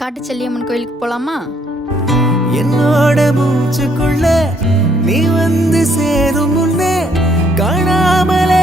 காட்டு செல்லியம்மன் கோயிலுக்கு போலாமா? என்னோட மூச்சுக்குள்ள நீ வந்து சேரும் முன்னே காணாமலே